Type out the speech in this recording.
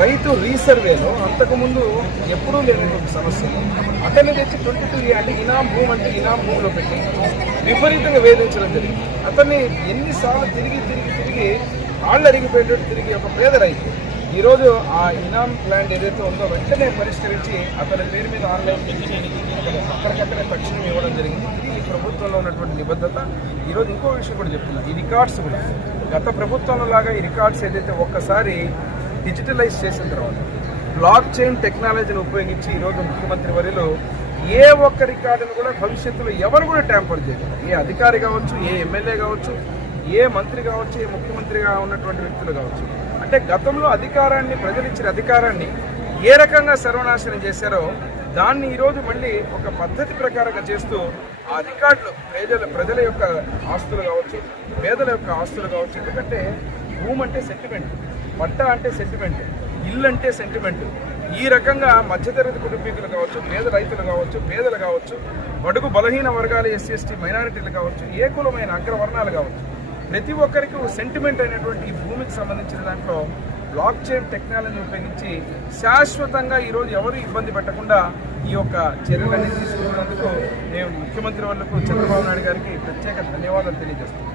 రైతు రీసర్వేలో అంతకుముందు ఎప్పుడూ లేనటువంటి సమస్య అతన్ని తెచ్చి 22A అంటే ఇనాం భూమి అంటే ఇనాం భూమిలో పెట్టి విపరీతంగా వేధించడం జరిగింది. అతన్ని ఎన్నిసార్లు తిరిగి ఆళ్ళు అరిగిపోయేటట్టు తిరిగి ఒక పేద రైతు ఈరోజు ఆ ఇనాం ల్యాండ్ ఏదైతే ఉందో వెంటనే పరిష్కరించి అతని పేరు మీద ఆన్లైన్ అక్కడికక్కడే తక్షణం ఇవ్వడం జరిగింది. ఇది ఈ ప్రభుత్వంలో ఉన్నటువంటి నిబద్ధత. ఈరోజు ఇంకో విషయం కూడా చెప్తున్నా, ఈ రికార్డ్స్ కూడా గత ప్రభుత్వంలో లాగా ఈ రికార్డ్స్ ఏదైతే ఒక్కసారి డిజిటలైజ్ చేసిన తర్వాత బ్లాక్ చైన్ టెక్నాలజీని ఉపయోగించి ఈరోజు ముఖ్యమంత్రి వర్యులు ఏ ఒక్క రికార్డును కూడా భవిష్యత్తులో ఎవరు కూడా ట్యాంపర్ చేయలేదు. ఏ అధికారి కావచ్చు, ఏ ఎమ్మెల్యే కావచ్చు, ఏ మంత్రి కావచ్చు, ఏ ముఖ్యమంత్రిగా ఉన్నటువంటి వ్యక్తులు కావచ్చు. అంటే గతంలో అధికారాన్ని, ప్రజలు ఇచ్చిన అధికారాన్ని ఏ రకంగా సర్వనాశనం చేశారో దాన్ని ఈరోజు మళ్ళీ ఒక పద్ధతి ప్రకారంగా చేస్తూ ఆ రికార్డులు ప్రజల యొక్క ఆస్తులు కావచ్చు, పేదల యొక్క ఆస్తులు కావచ్చు. ఎందుకంటే భూమి అంటే సెంటిమెంట్, పట్ట అంటే సెంటిమెంట్, ఇల్లు అంటే సెంటిమెంట్. ఈ రకంగా మధ్యతరగతి కుటుంబీకులు కావచ్చు, పేద రైతులు కావచ్చు, పేదలు కావచ్చు, బడుగు బలహీన వర్గాలు, ఎస్సీ ఎస్టీ మైనారిటీలు కావచ్చు, ఏ కులమైన అగ్రవర్ణాలు కావచ్చు, ప్రతి ఒక్కరికి సెంటిమెంట్ అయినటువంటి ఈ భూమికి సంబంధించిన దాంట్లో బ్లాక్ చైన్ టెక్నాలజీ ఉపయోగించి శాశ్వతంగా ఈరోజు ఎవరు ఇబ్బంది పెట్టకుండా ఈ యొక్క చర్యలన్నీ తీసుకున్నందుకు నేను ముఖ్యమంత్రి వాళ్ళకు చంద్రబాబు నాయుడు గారికి ప్రత్యేక ధన్యవాదాలు తెలియజేస్తున్నాను.